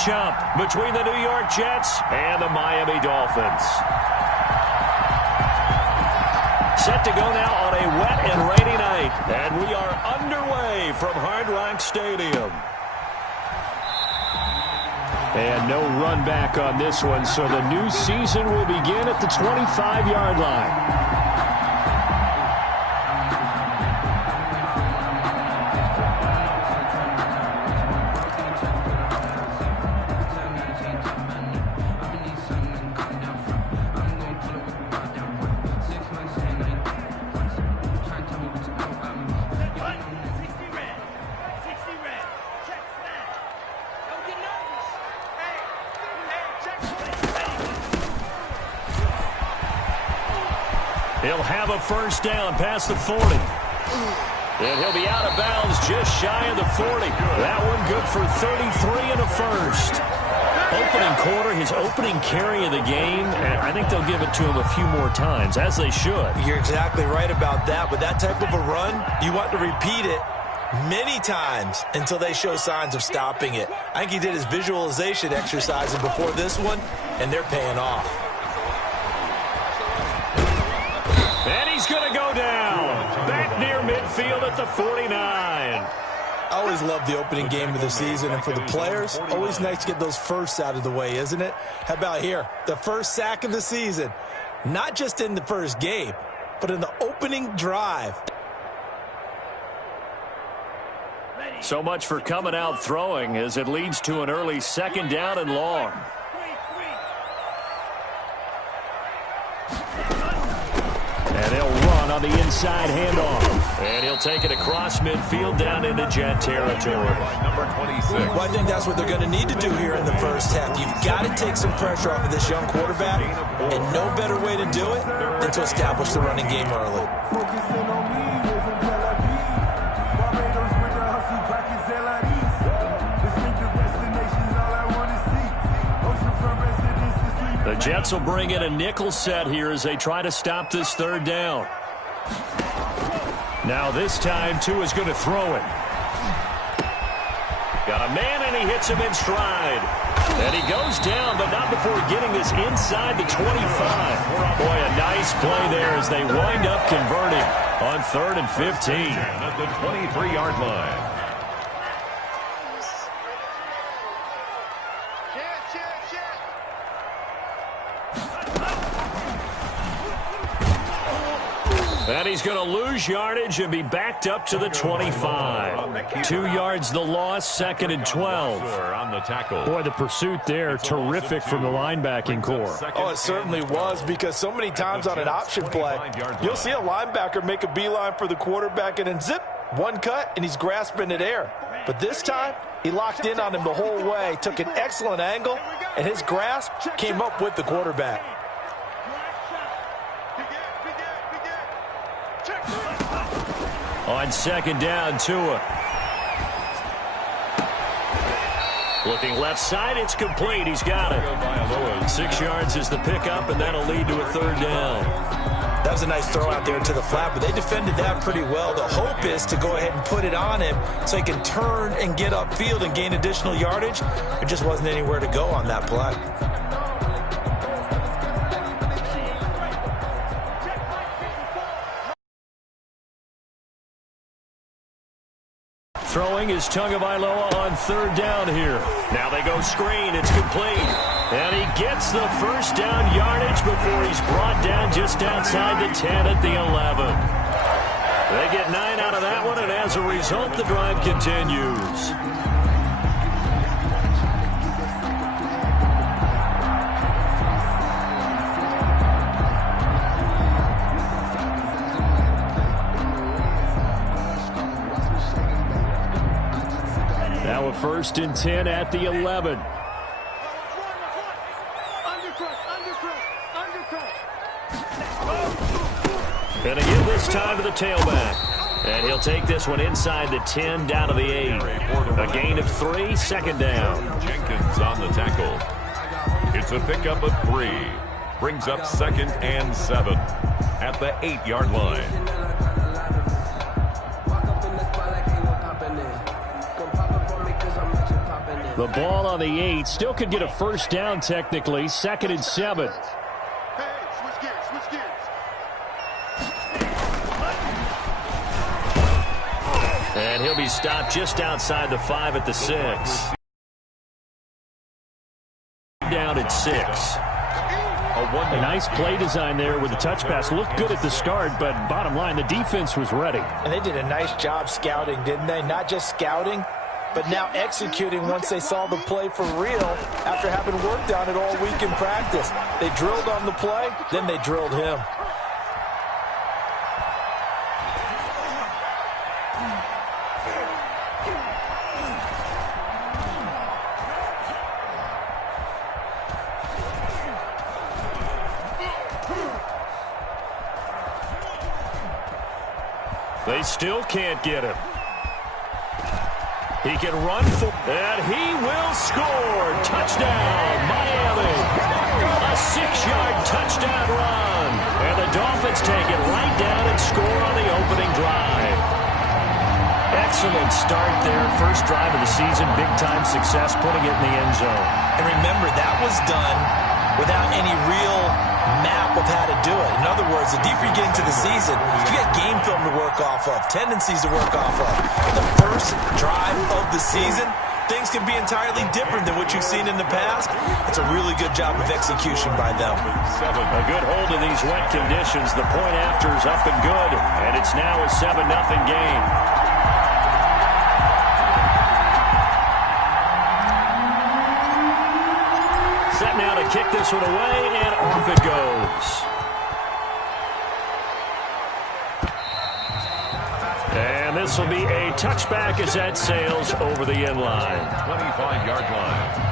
matchup between the New York Jets and the Miami Dolphins. Set to go now on a wet and rainy night, and we are underway from Hard Rock Stadium. And no run back on this one, so the new season will begin at the 25-yard line. He'll have a first down past the 40. And he'll be out of bounds just shy of the 40. That one good for 33 and a first. Opening quarter, his opening carry of the game, and I think they'll give it to him a few more times, as they should. You're exactly right about that. With that type of a run, you want to repeat it many times until they show signs of stopping it. I think he did his visualization exercises before this one, and they're paying off. And he's going to go down. Back near midfield at the 49. I always love the opening game of the season, and for the players, always nice to get those firsts out of the way, isn't it? How about here? The first sack of the season. Not just in the first game, but in the opening drive. So much for coming out throwing as it leads to an early second down and long. And they'll run on the inside handoff. And he'll take it across midfield down into Jet territory. Number 26. Well, I think that's what they're going to need to do here in the first half. You've got to take some pressure off of this young quarterback, and no better way to do it than to establish the running game early. The Jets will bring in a nickel set here as they try to stop this third down. Now this time, Tua's going to throw it. Got a man, and he hits him in stride. And he goes down, but not before getting this inside the 25. Boy, a nice play there as they wind up converting on 3rd and 15. At the 23-yard line. And he's going to lose yardage and be backed up to the 25. 2 yards the loss, 2nd and 12. On the tackle. Boy, the pursuit there, terrific from the linebacking core. Oh, it certainly was, because so many times on an option play, you'll see a linebacker make a beeline for the quarterback and then zip, one cut, and he's grasping at air. But this time, he locked in on him the whole way, took an excellent angle, and his grasp came up with the quarterback. On 2nd down, Tua. Looking left side, it's complete. He's got it. 6 yards is the pickup, and that'll lead to a 3rd down. That was a nice throw out there to the flat, but they defended that pretty well. The hope is to go ahead and put it on him so he can turn and get upfield and gain additional yardage. There just wasn't anywhere to go on that play. Throwing is Tagovailoa on 3rd down here. Now they go screen. It's complete. And he gets the first down yardage before he's brought down just outside the 10 at the 11. They get 9 out of that one, and as a result, the drive continues. Now a 1st and 10 at the 11. And again this time to the tailback. And he'll take this one inside the 10 down to the 8. A gain of 3, 2nd down. Jenkins on the tackle. It's a pickup of 3. Brings up 2nd and 7 at the 8-yard line. The ball on the 8. Still could get a first down technically. 2nd and 7. And he'll be stopped just outside the 5 at the 6. Down at 6. A nice play design there with the touch pass. Looked good at the start, but bottom line, the defense was ready. And they did a nice job scouting, didn't they? Not just scouting, but now executing once they saw the play for real after having worked on it all week in practice. They drilled on the play, then they drilled him. They still can't get him. He can run for, and he will score. Touchdown, Miami. A 6-yard touchdown run. And the Dolphins take it right down and score on the opening drive. Excellent start there. First drive of the season. Big-time success putting it in the end zone. And remember, that was done without any real map of how to do it. In other words, the deeper you get into the season, you got game film to work off of, tendencies to work off of. The first drive of the season, things can be entirely different than what you've seen in the past. It's a really good job of execution by them. A good hold of these wet conditions. The point after is up and good, and it's now a 7-0 game. Set now to kick this one away, and off it goes. And this will be a touchback as that sails over the end line. 25-yard line.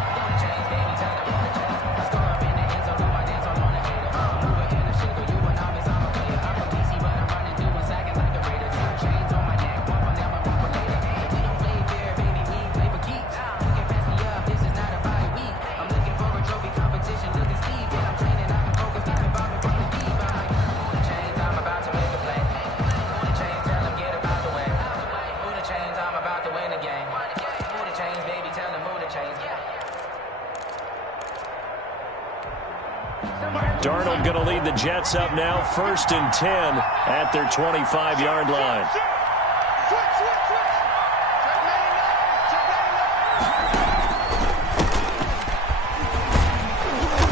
Darnold going to lead the Jets up now, 1st and 10 at their 25-yard line.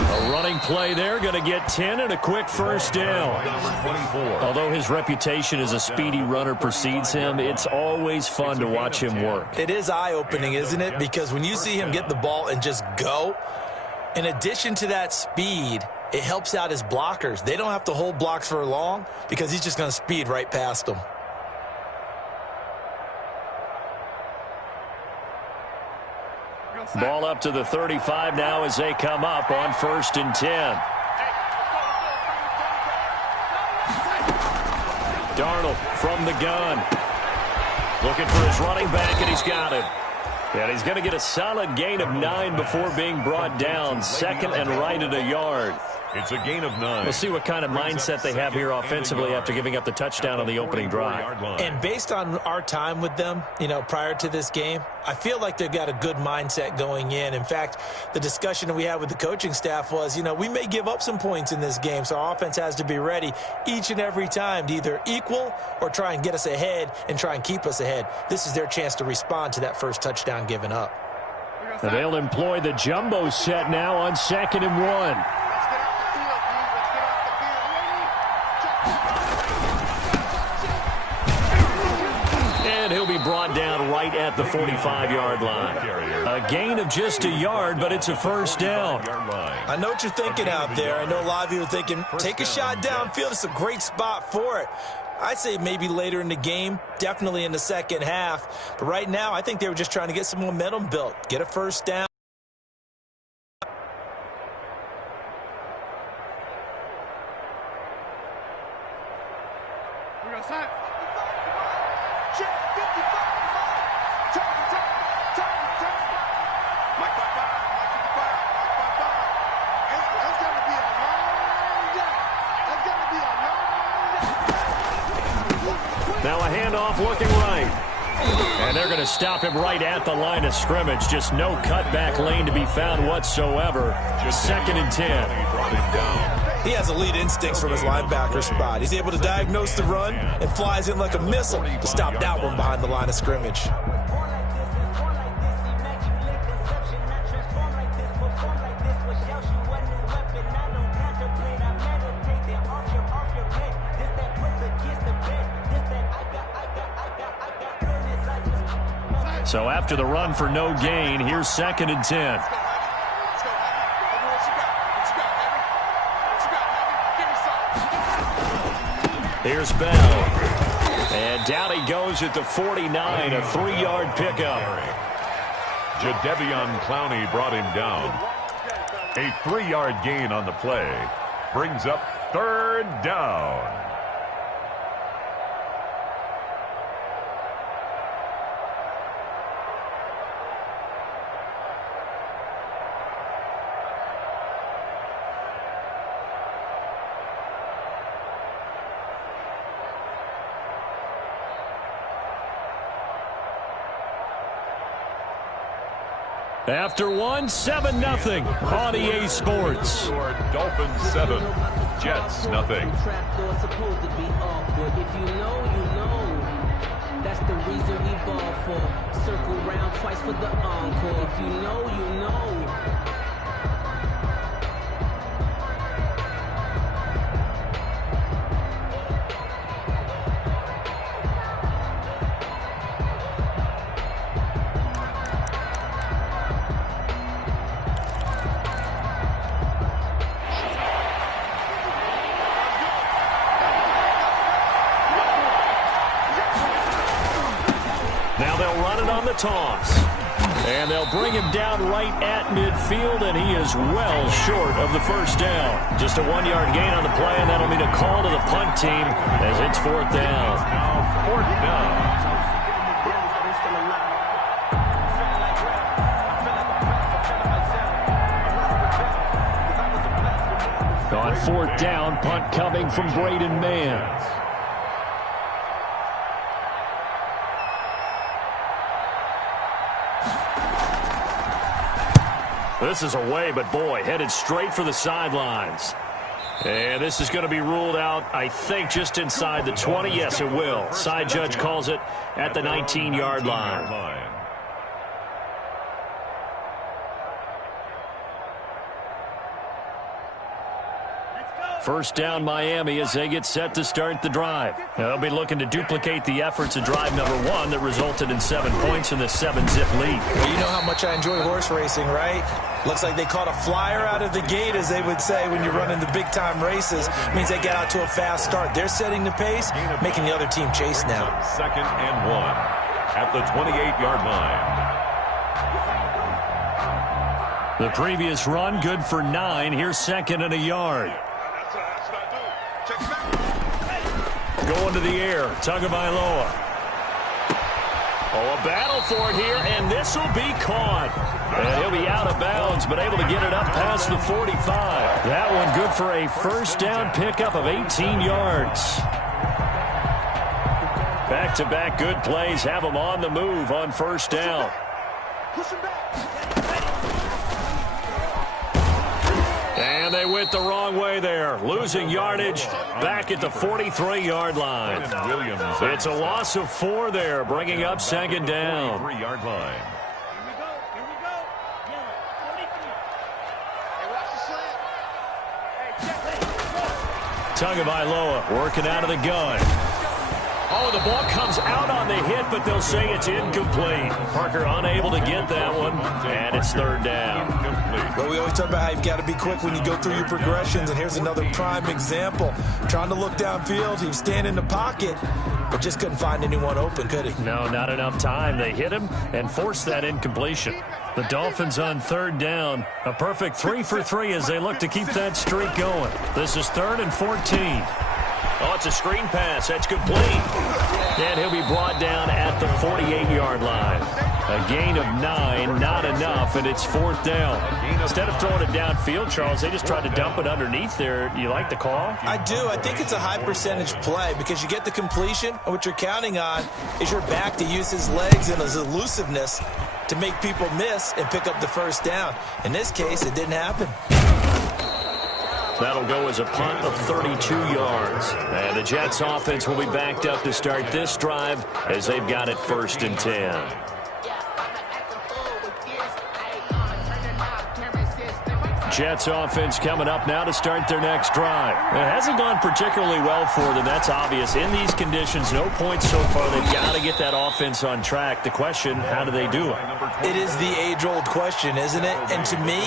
A running play there, going to get 10 and a quick first down. Although his reputation as a speedy runner precedes him, it's always fun to watch him work. It is eye-opening, isn't it? Because when you see him get the ball and just go, in addition to that speed, it helps out his blockers. They don't have to hold blocks for long because he's just going to speed right past them. Ball up to the 35 now as they come up on 1st and 10. Darnold from the gun. Looking for his running back, and he's got it. And he's going to get a solid gain of 9 before being brought down. 2nd and right at a yard. It's a gain of 9. We'll see what kind of mindset they have here offensively after giving up the touchdown on the opening drive. And based on our time with them, prior to this game, I feel like they've got a good mindset going in. In fact, the discussion that we had with the coaching staff was, we may give up some points in this game, so our offense has to be ready each and every time to either equal or try and get us ahead and try and keep us ahead. This is their chance to respond to that first touchdown given up. And they'll employ the jumbo set now on 2nd and 1. And he'll be brought down right at the 45-yard line. A gain of just a yard, but it's a first down. I know what you're thinking out there. I know a lot of you are thinking, take a shot downfield. It's a great spot for it. I'd say maybe later in the game, definitely in the second half. But right now, I think they were just trying to get some momentum built, get a first down. Now a handoff looking right. And they're going to stop him right at the line of scrimmage. Just no cutback lane to be found whatsoever. 2nd and 10. He has elite instincts from his linebacker spot. He's able to diagnose the run and flies in like a missile to stop that one behind the line of scrimmage. So after the run for no gain, here's 2nd and 10. Here's Bell. And down he goes at the 49, a 3-yard pickup. Jadeveon Clowney brought him down. A 3-yard gain on the play. Brings up 3rd down. After one, 7-0 on EA Sports. Dolphins 7, Jets nothing. Supposed to be awkward. If you know, you know. That's the reason we ball for. Circle round twice for the encore. If you know, you know. Toss. And they'll bring him down right at midfield, and he is well short of the 1st down. Just a 1-yard gain on the play, and that'll mean a call to the punt team as it's 4th down. Now 4th down. On 4th down, punt coming from Braden Mann. This is away, but boy, headed straight for the sidelines. And this is going to be ruled out, I think, just inside the 20. Yes, it will. Side judge calls it at the 19-yard line. 1st down, Miami, as they get set to start the drive. Now, they'll be looking to duplicate the efforts of drive number 1 that resulted in 7 points in the 7-zip lead. Well, you know how much I enjoy horse racing, right? Looks like they caught a flyer out of the gate, as they would say when you're running the big-time races. It means they get out to a fast start. They're setting the pace, making the other team chase now. 2nd and 1 at the 28-yard line. The previous run, good for 9. Here's 2nd and a yard. Going to the air, Tagovailoa. Oh, a battle for it here, and this will be caught. And he'll be out of bounds, but able to get it up past the 45. That one good for a 1st down pickup of 18 yards. Back-to-back good plays have them on the move on 1st down. And they went the wrong way there, losing yardage back at the 43-yard line. It's a loss of 4 there, bringing up 2nd down. 3-yard line. Tagovailoa working out of the gun. Oh, the ball comes out on the hit, but they'll say it's incomplete. Parker unable to get that one, and it's 3rd down. Well, we always talk about how you've got to be quick when you go through your progressions, and here's another prime example. Trying to look downfield, he was standing in the pocket, but just couldn't find anyone open, could he? No, not enough time. They hit him and forced that incompletion. The Dolphins on 3rd down. A perfect 3 for 3 as they look to keep that streak going. This is 3rd and 14. Oh, it's a screen pass. That's complete. And he'll be brought down at the 48-yard line. A gain of 9, not enough, and it's 4th down. Instead of throwing it downfield, Charles, they just tried to dump it underneath there. You like the call? I do. I think it's a high percentage play because you get the completion, and what you're counting on is your back to use his legs and his elusiveness to make people miss and pick up the first down. In this case, it didn't happen. That'll go as a punt of 32 yards. And the Jets offense will be backed up to start this drive as they've got it 1st and 10. Jets offense coming up now to start their next drive. It hasn't gone particularly well for them. That's obvious. In these conditions, no points so far. They've got to get that offense on track. The question, how do they do it? It is the age-old question, isn't it? And to me,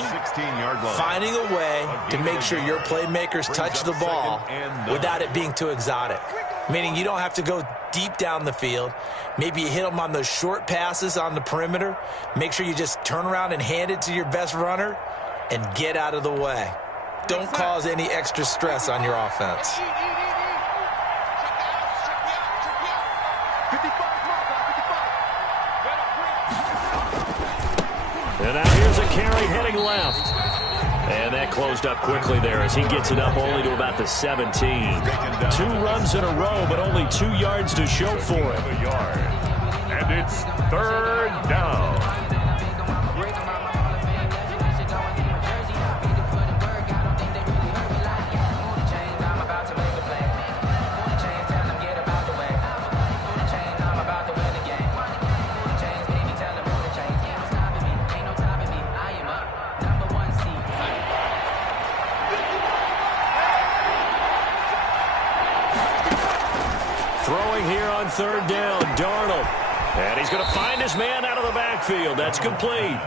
finding a way to make sure your playmakers touch the ball without it being too exotic. Meaning you don't have to go deep down the field. Maybe you hit them on those short passes on the perimeter. Make sure you just turn around and hand it to your best runner and get out of the way. Don't cause any extra stress on your offense. And now here's a carry heading left. And that closed up quickly there as he gets it up only to about the 17. 2 runs in a row, but only 2 yards to show for it. And it's 3rd down. Throwing here on 3rd down, Darnold. And he's going to find his man out of the backfield. That's complete.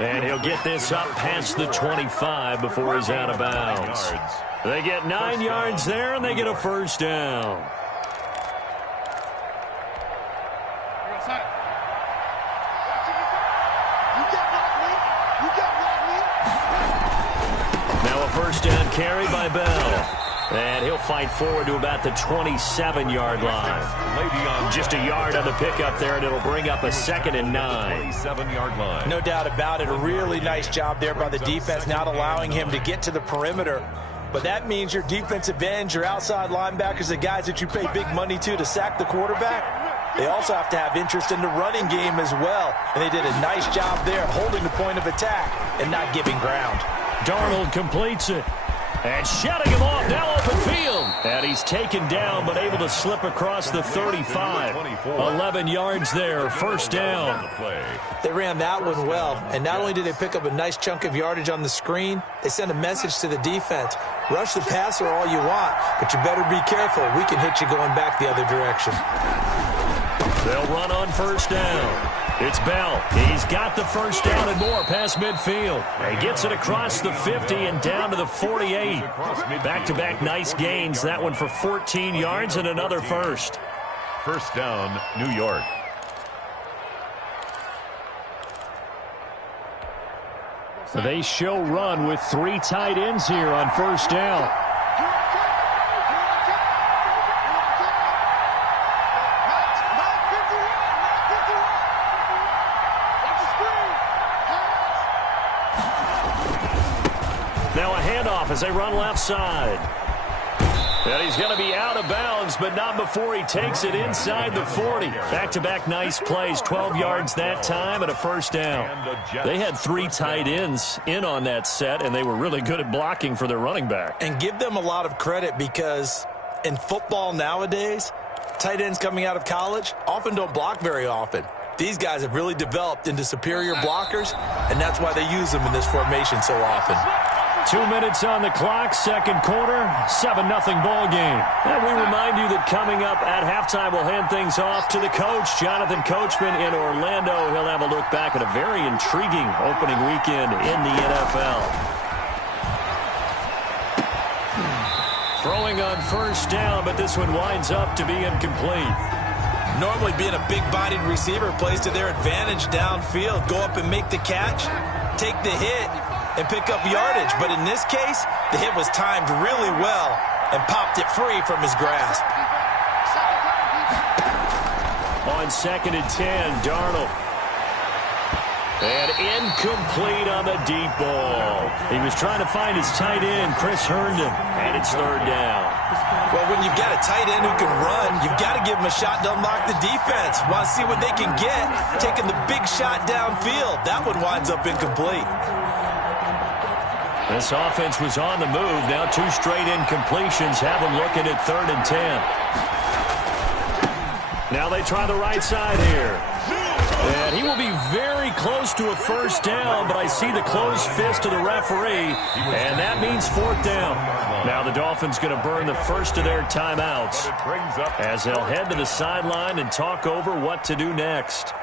And he'll get this up past the 25 before he's out of bounds. They get 9 yards there, and they get a 1st down. Now a 1st down carry by Bell. And he'll fight forward to about the 27-yard line. Just a yard on the pickup there, and it'll bring up a 2nd and 9. 27-yard line. No doubt about it. A really nice job there by the defense, not allowing him to get to the perimeter. But that means your defensive ends, your outside linebackers, the guys that you pay big money to sack the quarterback, they also have to have interest in the running game as well. And they did a nice job there holding the point of attack and not giving ground. Darnold completes it. And shutting him off, now open field. And he's taken down, but able to slip across the 35. 11 yards there, 1st down. They ran that one well. And not only did they pick up a nice chunk of yardage on the screen, they sent a message to the defense. Rush the passer all you want, but you better be careful. We can hit you going back the other direction. They'll run on 1st down. It's Bell. He's got the 1st down and more past midfield. He gets it across the 50 and down to the 48. Back-to-back nice gains. That one for 14 yards and another 1st. 1st down, New York. They show run with 3 tight ends here on 1st down. Now a handoff as they run left side. And he's going to be out of bounds, but not before he takes it inside the 40. Back-to-back nice plays, 12 yards that time and a 1st down. They had 3 tight ends in on that set, and they were really good at blocking for their running back. And give them a lot of credit because in football nowadays, tight ends coming out of college often don't block very often. These guys have really developed into superior blockers, and that's why they use them in this formation so often. 2 minutes on the clock, 2nd quarter, 7-0 ball game. And we remind you that coming up at halftime, we'll hand things off to the coach, Jonathan Coachman in Orlando. He'll have a look back at a very intriguing opening weekend in the NFL. Throwing on 1st down, but this one winds up to be incomplete. Normally being a big-bodied receiver plays to their advantage downfield. Go up and make the catch, take the hit, and pick up yardage. But in this case, the hit was timed really well and popped it free from his grasp. On 2nd and 10, Darnold. And incomplete on the deep ball. He was trying to find his tight end, Chris Herndon, and it's third down. Well, when you've got a tight end who can run, you've got to give him a shot to unlock the defense. Want to see what they can get, taking the big shot downfield. That one winds up incomplete. This offense was on the move. Now 2 straight incompletions have them looking at 3rd and 10. Now they try the right side here. And he will be very close to a first down, but I see the closed fist of the referee, and that means 4th down. Now the Dolphins going to burn the first of their timeouts as they'll head to the sideline and talk over what to do next.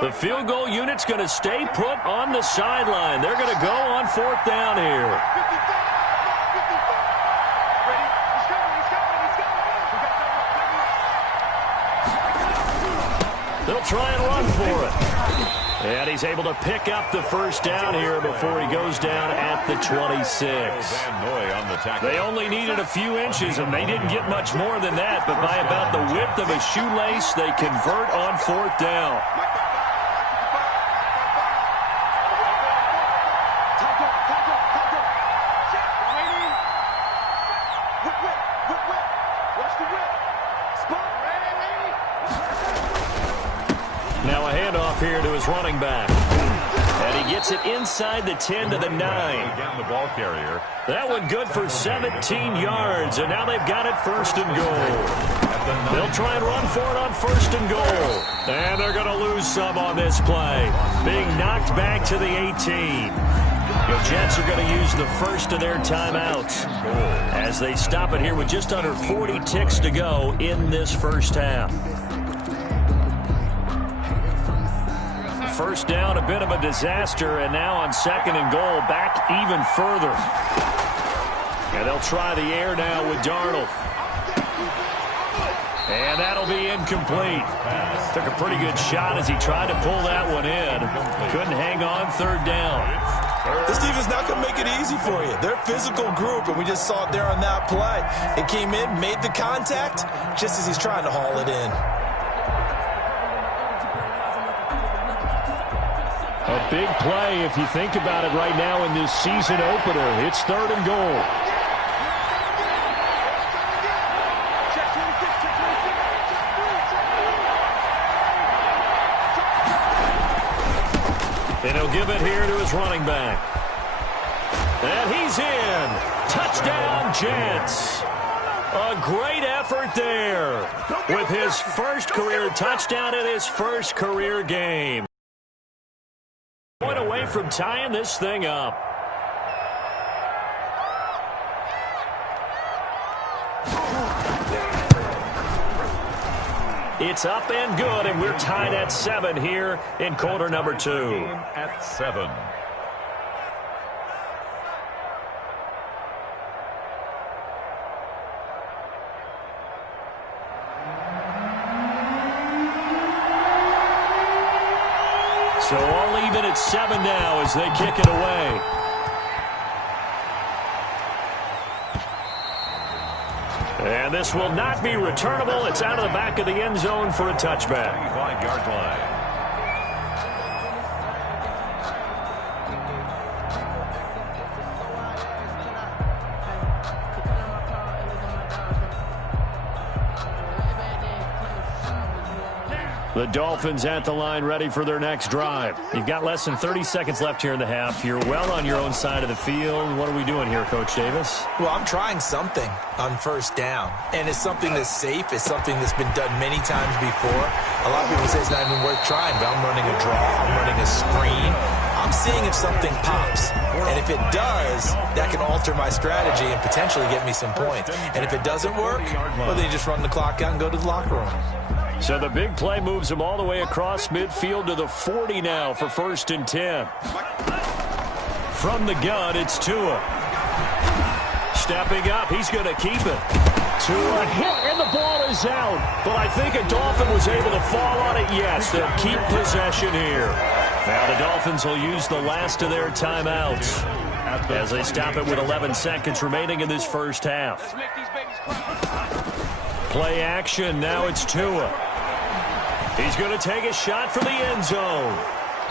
The field goal unit's going to stay put on the sideline. They're going to go on 4th down here. They'll try and run for it. And he's able to pick up the first down here before he goes down at the 26. They only needed a few inches, and they didn't get much more than that. But by about the width of a shoelace, they convert on 4th down. Now a handoff here to his running back. And he gets it inside the 10 to the 9. That one good for 17 yards, and now they've got it 1st and goal. They'll try and run for it on 1st and goal. And they're going to lose some on this play. Being knocked back to the 18. The Jets are going to use the first of their timeouts as they stop it here with just under 40 ticks to go in this first half. First down, a bit of a disaster, and now on 2nd and goal, back even further. And they'll try the air now with Darnold. And that'll be incomplete. Took a pretty good shot as he tried to pull that one in. Couldn't hang on 3rd down. This defense not going to make it easy for you. They're a physical group, and we just saw it there on that play. It came in, made the contact, just as he's trying to haul it in. A big play if you think about it right now in this season opener. It's 3rd and goal. And he'll give it here to his running back. And he's in. Touchdown, Jets. A great effort there with his first career touchdown in his first career game. Point away from tying this thing up. It's up and good, and we're tied at 7 here in quarter number 2. At 7. So all even at 7 now as they kick it away. And this will not be returnable. It's out of the back of the end zone for a touchback. 5-yard line. The Dolphins at the line ready for their next drive. You've got less than 30 seconds left here in the half. You're well on your own side of the field. What are we doing here, Coach Davis? Well, I'm trying something on 1st down. And it's something that's safe. It's something that's been done many times before. A lot of people say it's not even worth trying, but I'm running a draw. I'm running a screen. I'm seeing if something pops. And if it does, that can alter my strategy and potentially get me some points. And if it doesn't work, well, then you just run the clock out and go to the locker room. So the big play moves him all the way across midfield to the 40 now for 1st and 10. From the gun, it's Tua. stepping up. He's going to keep it. To a hit, and the ball is out. But I think a Dolphin was able to fall on it. Yes, they'll keep possession here. Now the Dolphins will use the last of their timeouts as they stop it with 11 seconds remaining in this first half. Play action. Now it's Tua. He's going to take a shot from the end zone.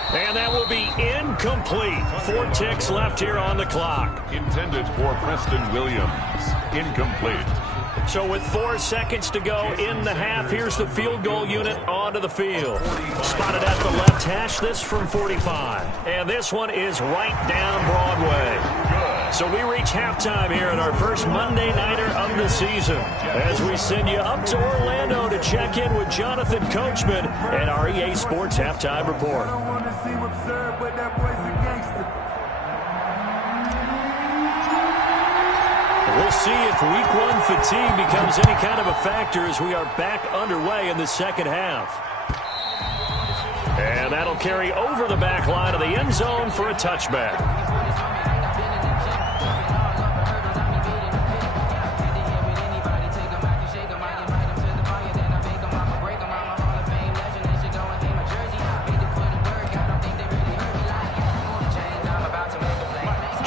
And that will be incomplete. 4 ticks left here on the clock. Intended for Preston Williams. Incomplete. So with 4 seconds to go in the half, here's the field goal unit onto the field. Spotted at the left hash, this from 45. And this one is right down Broadway. So we reach halftime here in our first Monday Nighter of the season as we send you up to Orlando to check in with Jonathan Coachman and our EA Sports Halftime Report. We'll see if week 1 fatigue becomes any kind of a factor as we are back underway in the second half. And that'll carry over the back line of the end zone for a touchback.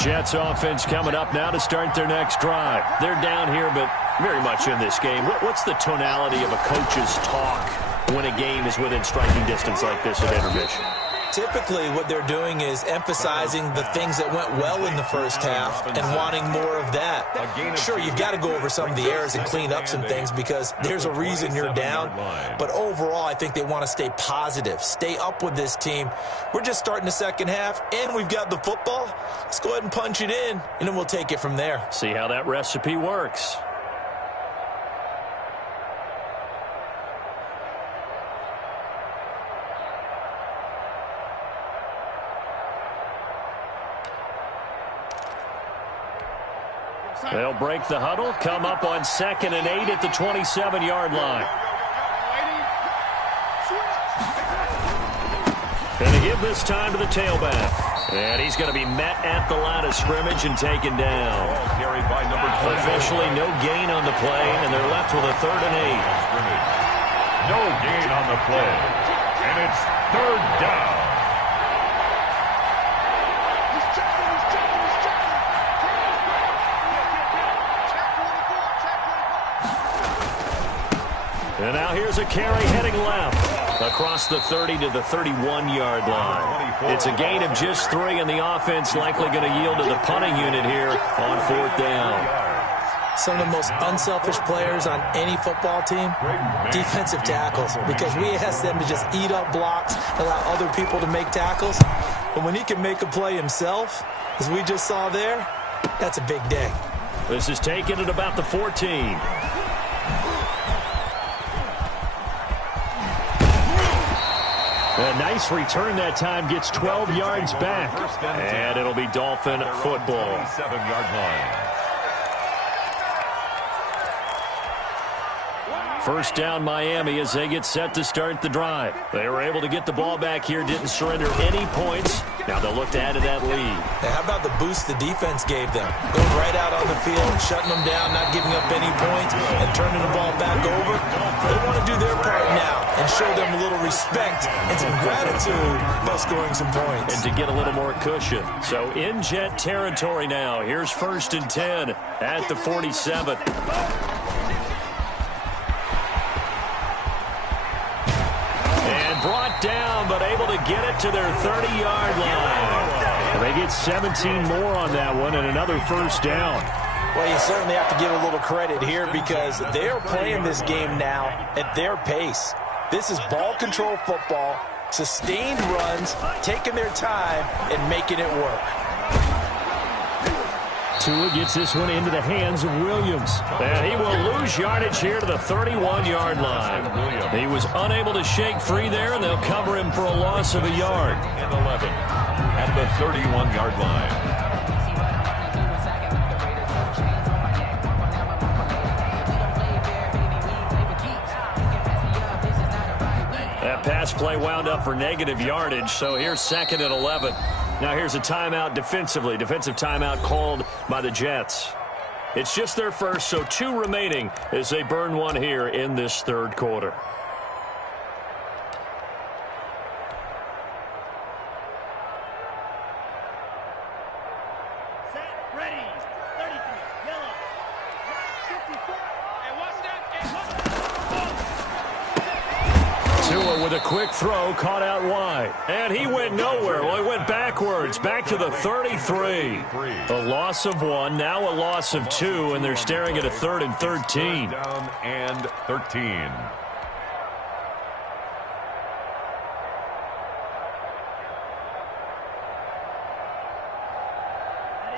Jets offense coming up now to start their next drive. They're down here, but very much in this game. What's the tonality of a coach's talk when a game is within striking distance like this at intermission? Typically, what they're doing is emphasizing the things that went well in the first half and wanting more of that. Sure, you've got to go over some of the errors and clean up some things because there's a reason you're down. But overall, I think they want to stay positive, stay up with this team. We're just starting the second half, and we've got the football. Let's go ahead and punch it in, and then we'll take it from there. See how that recipe works. They'll break the huddle, come up on 2nd and 8 at the 27-yard line. And to give this time to the tailback. And he's going to be met at the line of scrimmage and taken down. Carried by number 12. Officially no gain on the play, and they're left with a 3rd and 8. No gain on the play. And it's 3rd down. And now here's a carry heading left across the 30 to the 31-yard line. It's a gain of just 3, and the offense likely going to yield to the punting unit here on 4th down. Some of the most unselfish players on any football team, defensive tackles, because we ask them to just eat up blocks, allow other people to make tackles. But when he can make a play himself, as we just saw there, that's a big day. This is taken at about the 14. A nice return that time, gets 12 yards back. And it'll be Dolphin football. 7-yard line. First down Miami as they get set to start the drive. They were able to get the ball back here, didn't surrender any points. Now they'll look to add to that lead. Now, how about the boost the defense gave them? Going right out on the field, shutting them down, not giving up any points, and turning the ball back over. They want to do their part now and show them a little respect and some gratitude by scoring some points. And to get a little more cushion. So in Jet territory now. Here's 1st and 10 at the 47. Brought down, but able to get it to their 30-yard line. And they get 17 more on that one and another first down. Well, you certainly have to give a little credit here because they're playing this game now at their pace. This is ball control football, sustained runs, taking their time, and making it work. Tua gets this one into the hands of Williams. And he will lose yardage here to the 31-yard line. He was unable to shake free there, and they'll cover him for a loss of a yard. And 11 at the 31-yard line. That pass play wound up for negative yardage, so here's 2nd and 11. Now here's a timeout defensively. Defensive timeout called by the Jets. It's just their first, so 2 remaining as they burn one here in this third quarter. With a quick throw, caught out wide. And he went nowhere. Well, he went backwards, back to the 33. A loss of 1, now a loss of 2, and they're staring at a 3rd and 13. Down and 13.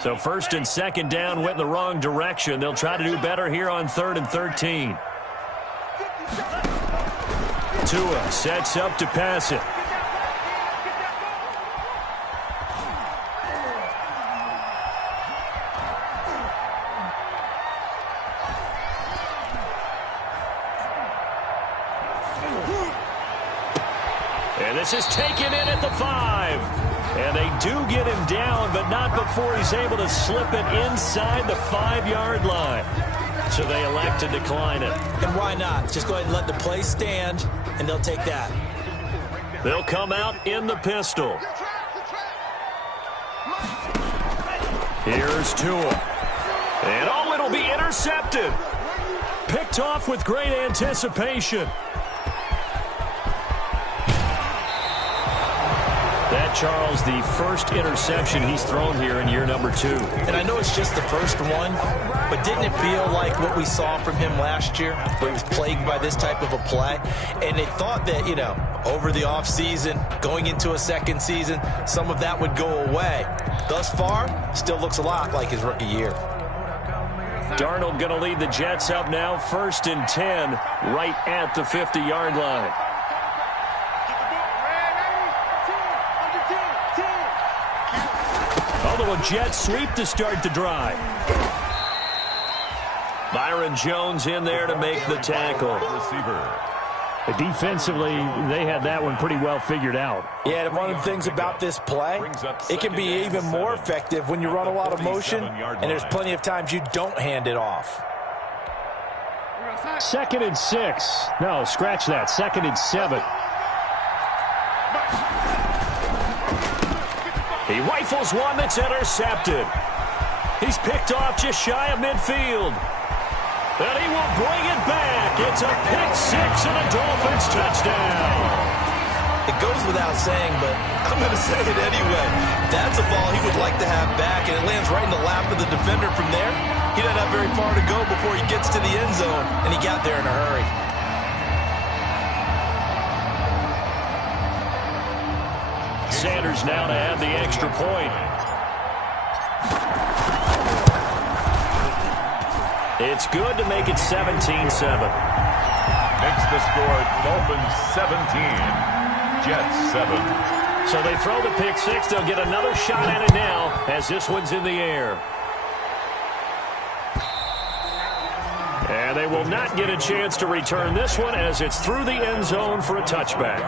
So 1st and 2nd down went in the wrong direction. They'll try to do better here on 3rd and 13. Tua sets up to pass it. And this is taken in at the 5. And they do get him down, but not before he's able to slip it inside the 5-yard line. So they elect to decline it. And why not? Just go ahead and let the play stand, and they'll take that. They'll come out in the pistol. Here's Tua. And oh, it'll be intercepted. Picked off with great anticipation. That, Charles, the first interception he's thrown here in year number 2. And I know it's just the first one, but didn't it feel like what we saw from him last year, where he was plagued by this type of a play? And they thought that, you know, over the offseason, going into a second season, some of that would go away. Thus far, still looks a lot like his rookie year. Darnold going to lead the Jets up now, 1st and 10, right at the 50-yard line. Although a jet sweep to start the drive. Byron Jones in there to make the tackle. Receiver. Defensively, they had that one pretty well figured out. Yeah, and one of the things about this play, it can be even more effective when you run a lot of motion, and there's plenty of times you don't hand it off. 2nd and 6. No, scratch that. 2nd and 7. He rifles one that's intercepted. He's picked off just shy of midfield. And he will bring it back. It's a pick-6 and a Dolphins touchdown. It goes without saying, but I'm going to say it anyway. That's a ball he would like to have back, and it lands right in the lap of the defender from there. He doesn't have very far to go before he gets to the end zone, and he got there in a hurry. Sanders now to add the extra point. It's good to make it 17-7. Makes the score Dolphins 17, Jets 7. So they throw the pick-6. They'll get another shot at it now as this one's in the air. And they will not get a chance to return this one as it's through the end zone for a touchback.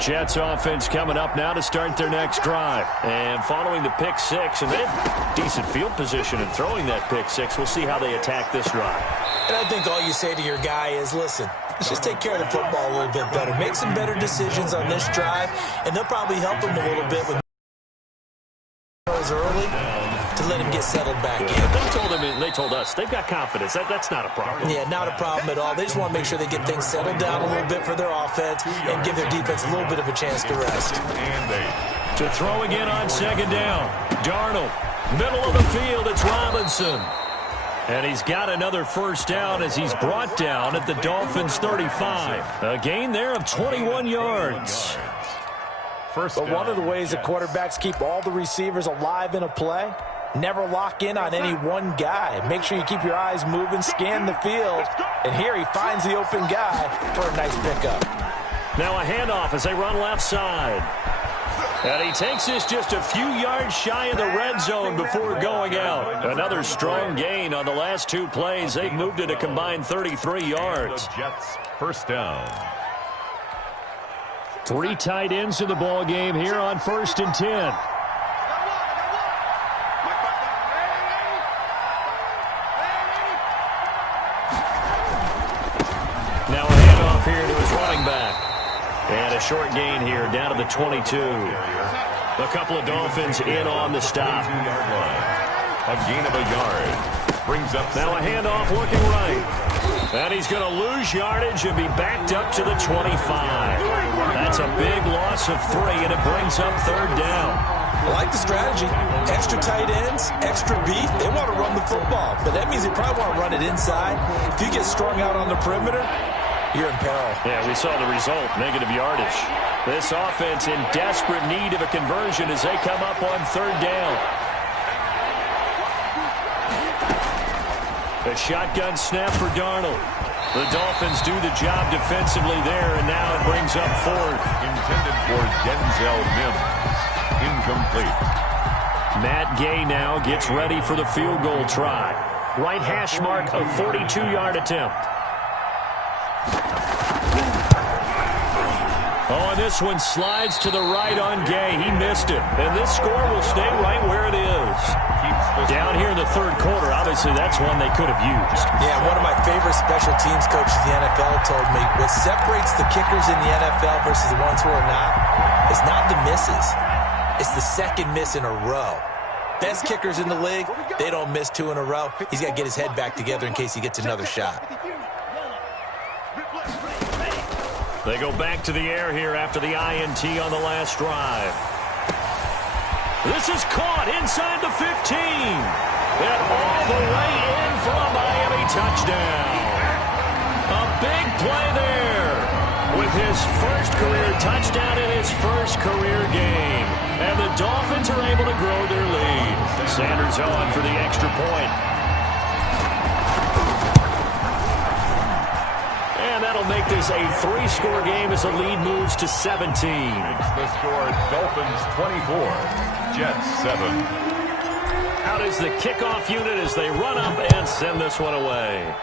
Jets offense coming up now to start their next drive. And following the pick-6, and they have decent field position in throwing that pick-6. We'll see how they attack this drive. And I think all you say to your guy is, listen, let's just take care of the football a little bit better. Make some better decisions on this drive, and they'll probably help him a little bit with early to let him get settled back in. They told us they've got confidence. That's not a problem. Yeah, not a problem at all. They just want to make sure they get things settled down a little bit for their offense and give their defense a little bit of a chance to rest. To throw again on 2nd down. Darnold, middle of the field, it's Robinson. And he's got another 1st down as he's brought down at the Dolphins 35. A gain there of 21 yards. But one of the ways the quarterbacks keep all the receivers alive in a play, never lock in on any one guy. Make sure you keep your eyes moving, scan the field, and here he finds the open guy for a nice pickup. Now a handoff as they run left side. And he takes this just a few yards shy of the red zone before going out. Another strong gain on the last 2 plays. They've moved it a combined 33 yards. The Jets first down. 3 tight ends in the ball game here on 1st and 10. Now a handoff here to his running back. And a short gain here down to the 22. A couple of Dolphins in on the stop. A gain of a yard. Brings up now a handoff looking right. And he's going to lose yardage and be backed up to the 25. That's a big loss of 3, and it brings up 3rd down. I like the strategy. Extra tight ends, extra beef. They want to run the football, but that means they probably want to run it inside. If you get strung out on the perimeter, you're in peril. Yeah, we saw the result, negative yardage. This offense in desperate need of a conversion as they come up on 3rd down. A shotgun snap for Darnold. The Dolphins do the job defensively there, and now it brings up 4th. Intended for Denzel Mims. Incomplete. Matt Gay now gets ready for the field goal try. Right hash mark, a 42-yard attempt. Oh, and this one slides to the right on Gay. He missed it. And this score will stay right where it is. Down here in the 3rd quarter, obviously that's one they could have used. Yeah, one of my favorite special teams coaches in the NFL told me what separates the kickers in the NFL versus the ones who are not is not the misses. It's the second miss in a row. Best kickers in the league, they don't miss 2 in a row. He's got to get his head back together in case he gets another shot. They go back to the air here after the INT on the last drive. This is caught inside the 15. And all the way in for a Miami touchdown. A big play there with his first career touchdown in his first career game. And the Dolphins are able to grow their lead. Sanders on for the extra point. And that'll make this a 3-score game as the lead moves to 17. The score, Dolphins 24, Jets 7. Out is the kickoff unit as they run up and send this one away.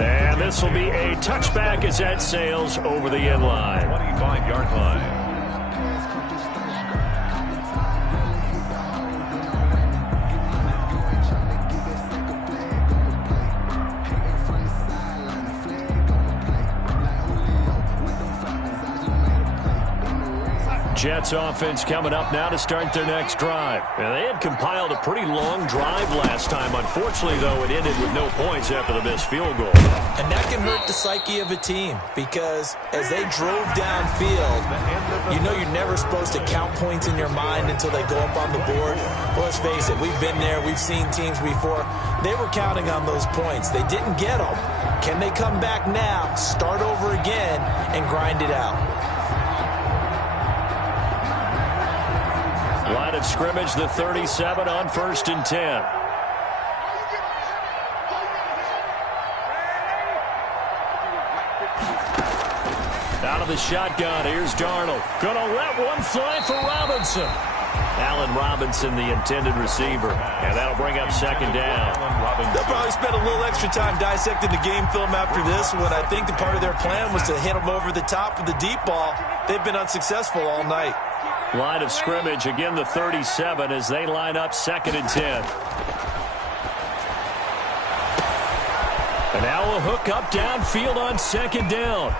And this will be a touchback as that sails over the end line. 25-yard line. Jets offense coming up now to start their next drive. And they had compiled a pretty long drive last time. Unfortunately, though, it ended with no points after the missed field goal. And that can hurt the psyche of a team because as they drove downfield, you know you're never supposed to count points in your mind until they go up on the board. Well, let's face it, we've been there. We've seen teams before. They were counting on those points. They didn't get them. Can they come back now, start over again, and grind it out? Line of scrimmage, the 37 on 1st and 10. Out of the shotgun, here's Darnold. Gonna let one fly for Robinson. Allen Robinson, the intended receiver. And that'll bring up 2nd down. They'll probably spend a little extra time dissecting the game film after this one. I think the part of their plan was to hit them over the top with the deep ball. They've been unsuccessful all night. Line of scrimmage, again the 37 as they line up 2nd and 10. And now a hook up downfield on 2nd down.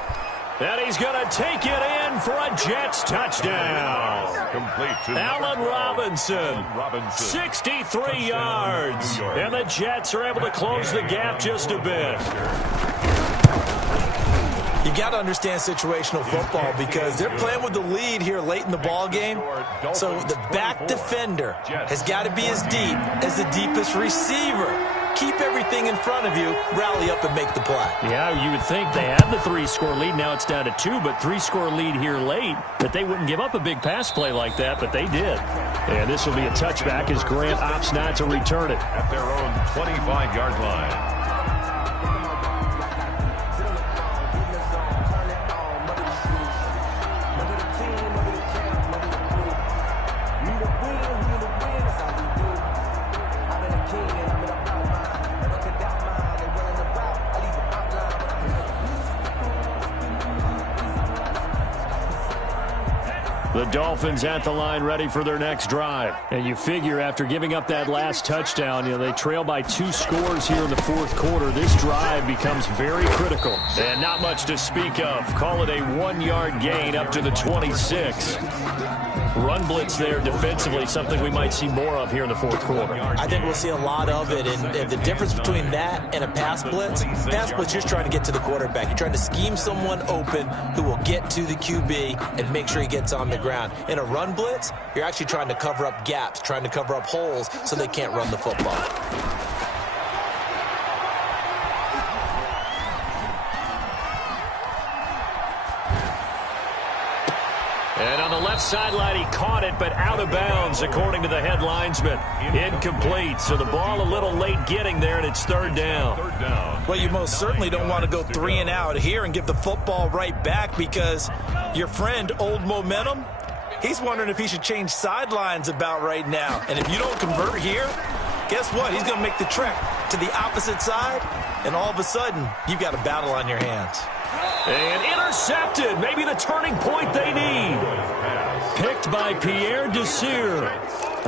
And he's going to take it in for a Jets touchdown. Complete to Allen Robinson, 63 yards. And the Jets are able to close the gap just a bit. You got to understand situational football because they're playing with the lead here late in the ball game. So the back defender has got to be as deep as the deepest receiver. Keep everything in front of you, rally up and make the play. Yeah, you would think they had the 3-score lead. Now it's down to 2, but 3-score lead here late. That they wouldn't give up a big pass play like that, but they did. And this will be a touchback as Grant opts not to return it. At their own 25-yard line. The Dolphins at the line ready for their next drive. And you figure after giving up that last touchdown, they trail by 2 scores here in the fourth quarter. This drive becomes very critical. And not much to speak of. Call it a 1-yard gain up to the 26. Run blitz there defensively, something we might see more of here in the fourth quarter. I think we'll see a lot of it, and the difference between that and a pass blitz, you're just trying to get to the quarterback. You're trying to scheme someone open who will get to the QB and make sure he gets on the ground. In a run blitz, you're actually trying to cover up gaps, trying to cover up holes so they can't run the football. And on the left sideline, he caught it, but out of bounds, according to the head linesman. Incomplete, so the ball a little late getting there, and it's third down. Well, you most certainly don't want to go 3 and out here and give the football right back, because your friend, Old Momentum, he's wondering if he should change sidelines about right now. And if you don't convert here, guess what? He's going to make the trek to the opposite side, and all of a sudden, you've got a battle on your hands. And intercepted. Maybe the turning point they need. Picked by Pierre Desir.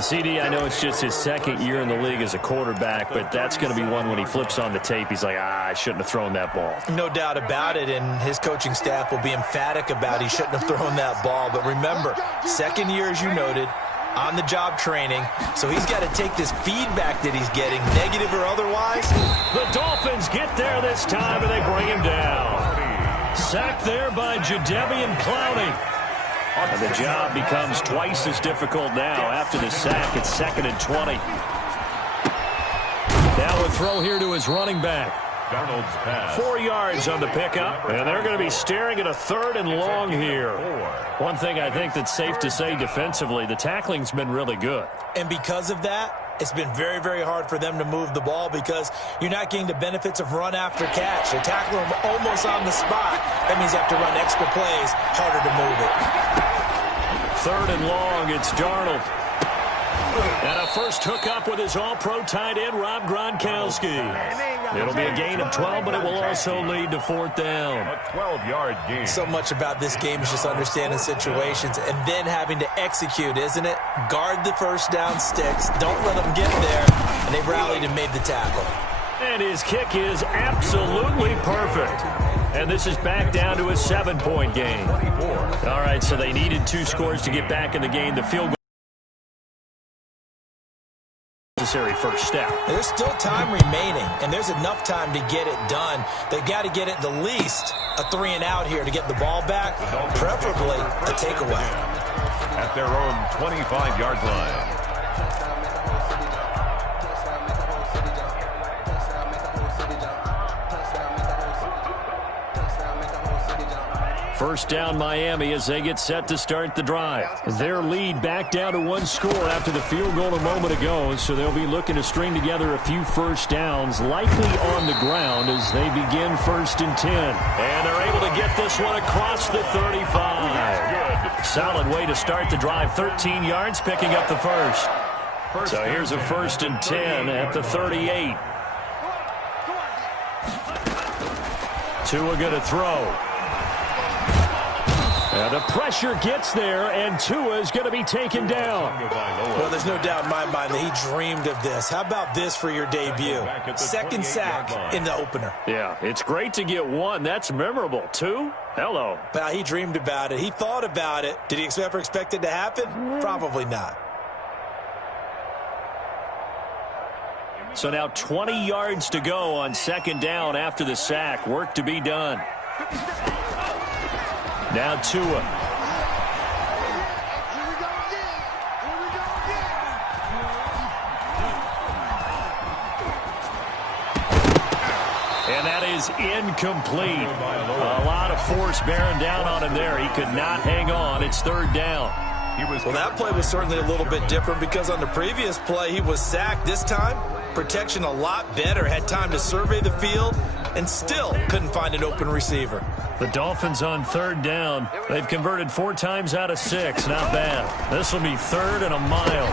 CD, I know it's just his second year in the league as a quarterback, but that's going to be one when he flips on the tape. He's like, I shouldn't have thrown that ball. No doubt about it, and his coaching staff will be emphatic about he shouldn't have thrown that ball. But remember, second year, as you noted, on-the-job training, so he's got to take this feedback that he's getting, negative or otherwise. The Dolphins get there this time, and they bring him down. Sacked there by Jadeveon Clowney. And the job becomes twice as difficult now. After the sack, it's 2nd and 20. Now a throw here to his running back. 4 yards on the pickup, and they're going to be staring at a 3rd and long here. One thing I think that's safe to say defensively, the tackling's been really good. And because of that, it's been very, very hard for them to move the ball because you're not getting the benefits of run after catch. They tackle them almost on the spot. That means you have to run extra plays, harder to move it. 3rd and long, it's Darnold. And a first hookup with his all-pro tight end, Rob Gronkowski. It'll be a gain of 12, but it will also lead to 4th down. A 12-yard gain. So much about this game is just understanding situations and then having to execute, isn't it? Guard the first down sticks. Don't let them get there. And they rallied and made the tackle. And his kick is absolutely perfect. And this is back down to a 7-point game. All right, so they needed 2 scores to get back in the game. The field goal. Necessary first step. There's still time remaining, and there's enough time to get it done. They've got to get it the least a 3 and out here to get the ball back, preferably a takeaway. At their own 25-yard line. First down Miami as they get set to start the drive. Their lead back down to 1 score after the field goal a moment ago, so they'll be looking to string together a few first downs, likely on the ground as they begin 1st and 10. And they're able to get this one across the 35. Solid way to start the drive. 13 yards, picking up the first. So here's a 1st and 10 at the 38. Tua going to throw. And the pressure gets there, and Tua is going to be taken down. Well, there's no doubt in my mind that he dreamed of this. How about this for your debut? 2nd sack in the opener. Yeah, it's great to get 1. That's memorable. 2? Hello. Well, he dreamed about it. He thought about it. Did he ever expect it to happen? Probably not. So now 20 yards to go on 2nd down after the sack. Work to be done. Now Tua. And that is incomplete. A lot of force bearing down on him there. He could not hang on. It's 3rd down. Well, that play was certainly a little bit different because on the previous play, he was sacked. This time, protection a lot better. Had time to survey the field and still couldn't find an open receiver. The Dolphins on 3rd down. They've converted 4 times out of 6. Not bad. This will be 3rd and a mile.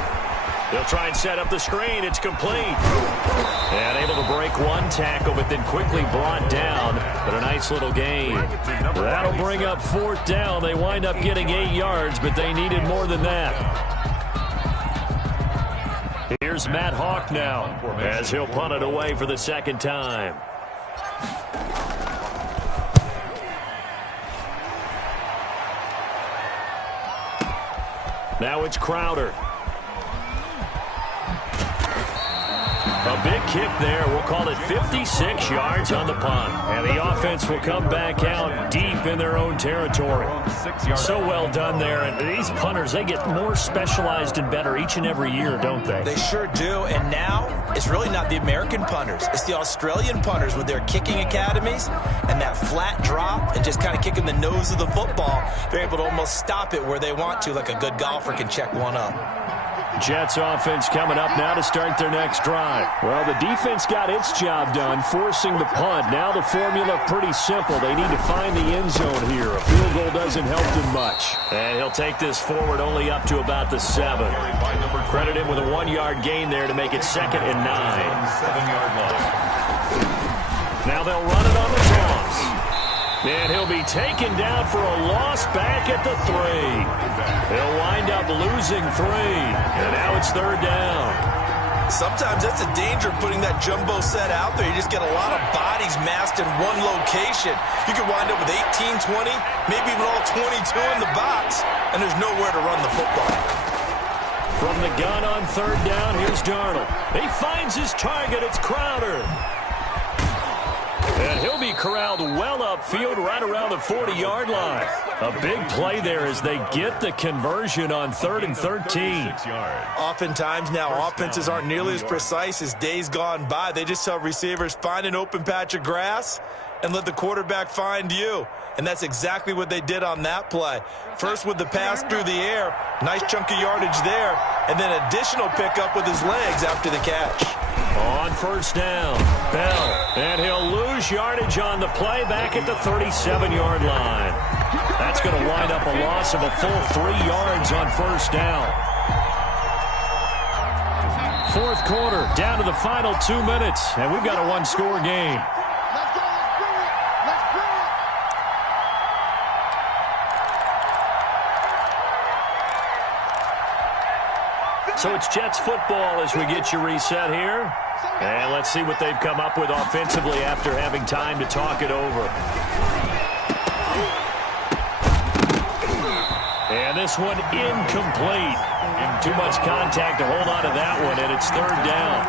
They'll try and set up the screen. It's complete. And able to break make one tackle, but then quickly brought down. But a nice little gain. That'll bring up 4th down. They wind up getting 8 yards, but they needed more than that. Here's Matt Hawk now, as he'll punt it away for the 2nd time. Now it's Crowder. A big kick there. We'll call it 56 yards on the punt. And the offense will come back out deep in their own territory. So well done there. And these punters, they get more specialized and better each and every year, don't they? They sure do. And now it's really not the American punters. It's the Australian punters with their kicking academies and that flat drop and just kind of kicking the nose of the football. They're able to almost stop it where they want to, like a good golfer can check one up. Jets offense coming up now to start their next drive. Well, the defense got its job done, forcing the punt. Now the formula pretty simple. They need to find the end zone here. A field goal doesn't help them much. And he'll take this forward only up to about the 7. Credit him with a 1-yard gain there to make it 2nd and 9. 7-yard line. Now they'll run it on the toss. And he'll be taken down for a loss back at the 3. He'll wind up losing 3. And now it's 3rd down. Sometimes that's a danger of putting that jumbo set out there. You just get a lot of bodies massed in one location. You could wind up with 18, 20, maybe even all 22 in the box, and there's nowhere to run the football. From the gun on 3rd down, here's Darnold. He finds his target. It's Crowder. And he'll be corralled well upfield right around the 40-yard line. A big play there as they get the conversion on 3rd and 13. Oftentimes now offenses aren't nearly as precise as days gone by. They just tell receivers, find an open patch of grass and let the quarterback find you. And that's exactly what they did on that play. First with the pass through the air, nice chunk of yardage there, and then additional pickup with his legs after the catch. On 1st down, Bell, and he'll lose yardage on the play back at the 37-yard line. That's going to wind up a loss of a full 3 yards on 1st down. 4th quarter, down to the final 2 minutes, and we've got a 1-score game. So it's Jets football as we get you reset here. And let's see what they've come up with offensively after having time to talk it over. And this one incomplete. Too much contact to hold on to that one, and it's 3rd down.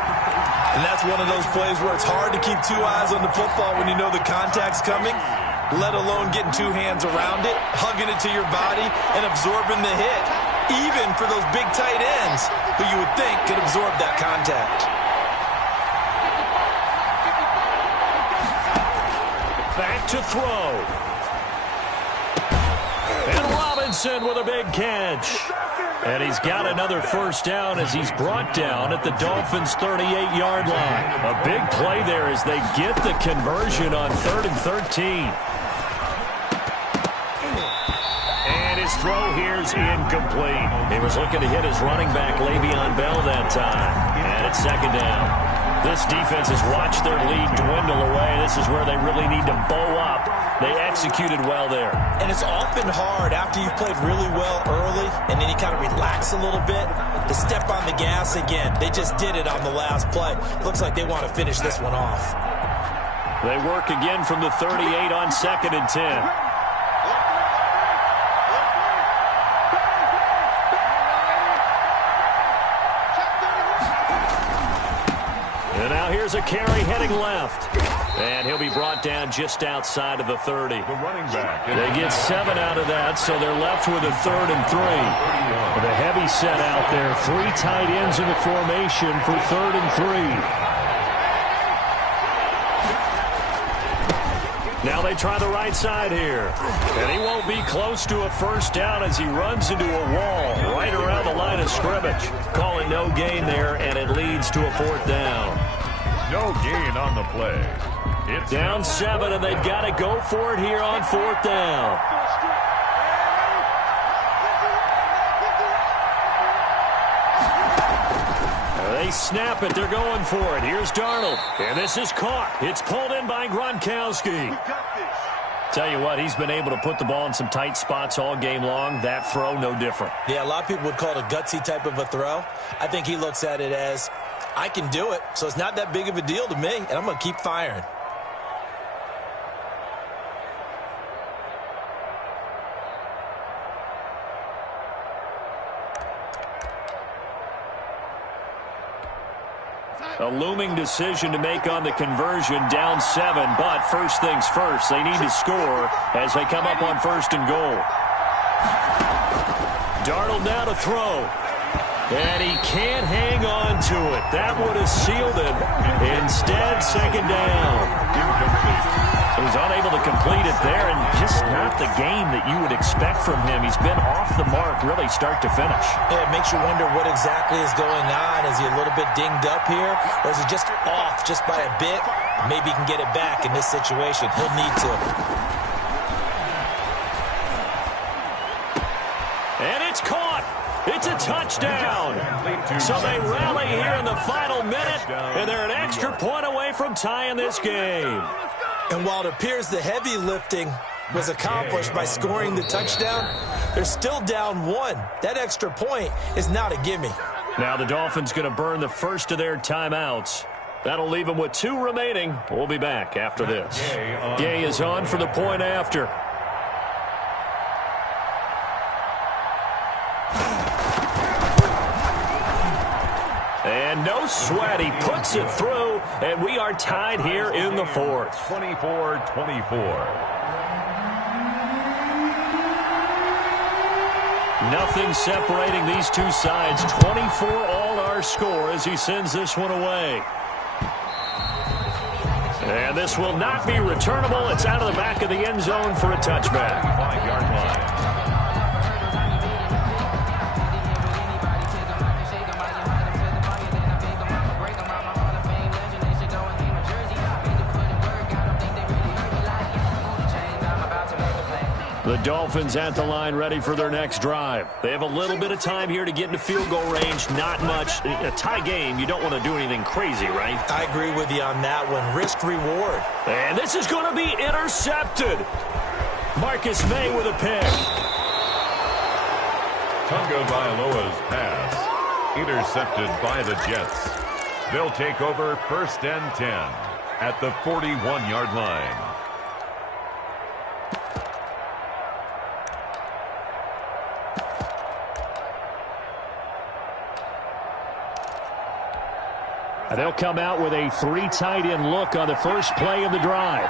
And that's one of those plays where it's hard to keep 2 eyes on the football when you know the contact's coming, let alone getting 2 hands around it, hugging it to your body, and absorbing the hit. Even for those big tight ends who you would think could absorb that contact. Back to throw. And Robinson with a big catch. And he's got another 1st down as he's brought down at the Dolphins' 38-yard line. A big play there as they get the conversion on 3rd and 13. His throw here's incomplete. He was looking to hit his running back, Le'Veon Bell, that time. And it's 2nd down. This defense has watched their lead dwindle away. This is where they really need to bow up. They executed well there. And it's often hard after you've played really well early and then you kind of relax a little bit to step on the gas again. They just did it on the last play. Looks like they want to finish this one off. They work again from the 38 on 2nd and 10. And now here's a carry heading left. And he'll be brought down just outside of the 30. The running back. They get 7 out of that, so they're left with a 3rd and 3. With a heavy set out there, 3 tight ends in the formation for 3rd and 3. Now they try the right side here. And he won't be close to a 1st down as he runs into a wall right around the line of scrimmage. Call it no gain there, and it leads to a 4th down. No gain on the play. It's down 7, and they've got to go for it here on 4th down. They They snap it. They're going for it. Here's Darnold. And this is caught. It's pulled in by Gronkowski. Tell you what, he's been able to put the ball in some tight spots all game long. That throw, no different. Yeah, a lot of people would call it a gutsy type of a throw. I think he looks at it as, I can do it, so it's not that big of a deal to me, and I'm going to keep firing. A looming decision to make on the conversion, down 7. But first things first, they need to score as they come up on 1st and goal. Darnold now to throw. And he can't hang on to it. That would have sealed it. Instead, 2nd down. He's unable to complete it there, and just not the game that you would expect from him. He's been off the mark, really, start to finish. Yeah, it makes you wonder what exactly is going on. Is he a little bit dinged up here, or is he just off just by a bit? Maybe he can get it back in this situation. He'll need to. And it's caught. It's a touchdown. So they rally here in the final minute, and they're an extra point away from tying this game. And while it appears the heavy lifting was accomplished by scoring the touchdown, they're still down 1. That extra point is not a gimme. Now the Dolphins going to burn the first of their timeouts. That'll leave them with 2 remaining. We'll be back after this. Gay is on for the point after. And no sweat. He puts it through, and we are tied here in the 4th. 24-24. Nothing separating these two sides. 24 all our score as he sends this one away. And this will not be returnable. It's out of the back of the end zone for a touchback. 5-yard line. The Dolphins at the line ready for their next drive. They have a little bit of time here to get into field goal range. Not much. A tie game, you don't want to do anything crazy, right? I agree with you on that one. Risk reward. And this is going to be intercepted. Marcus May with a pick. Tunga Bailoa's pass intercepted by the Jets. They'll take over 1st and 10 at the 41-yard line. They'll come out with a 3 tight end look on the first play of the drive.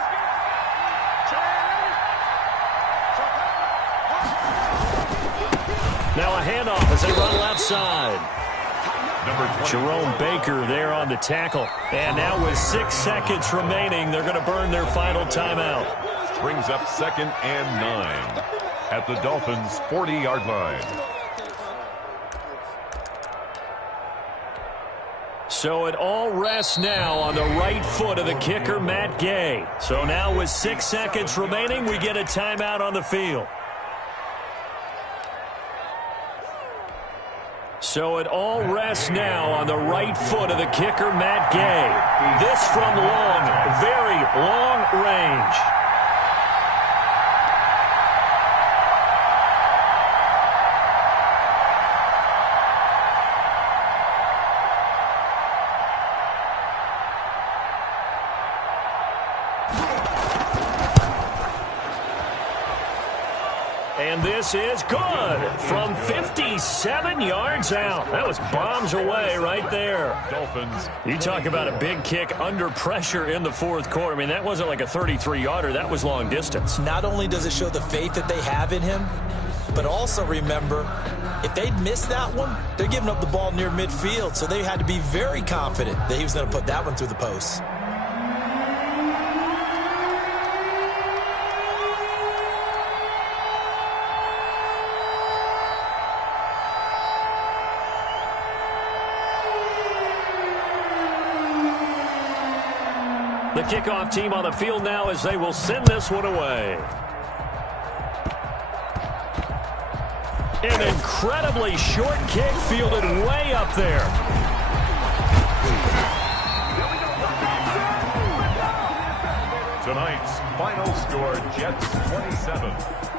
Now a handoff as they run left side. Jerome Baker there on the tackle. And now with 6 seconds remaining, they're going to burn their final timeout. Brings up 2nd and 9 at the Dolphins' 40-yard line. So it all rests now on the right foot of the kicker, Matt Gay. So now with 6 seconds remaining, we get a timeout on the field. So it all rests now on the right foot of the kicker, Matt Gay. This from long, very long range. And this is good from 57 yards out. That was bombs away right there. Dolphins. You talk about a big kick under pressure in the 4th quarter. I mean, that wasn't like a 33-yarder. That was long distance. Not only does it show the faith that they have in him, but also remember, if they'd missed that one, they're giving up the ball near midfield. So they had to be very confident that he was going to put that one through the post. The kickoff team on the field now as they will send this one away. An incredibly short kick fielded way up there. Jets 27.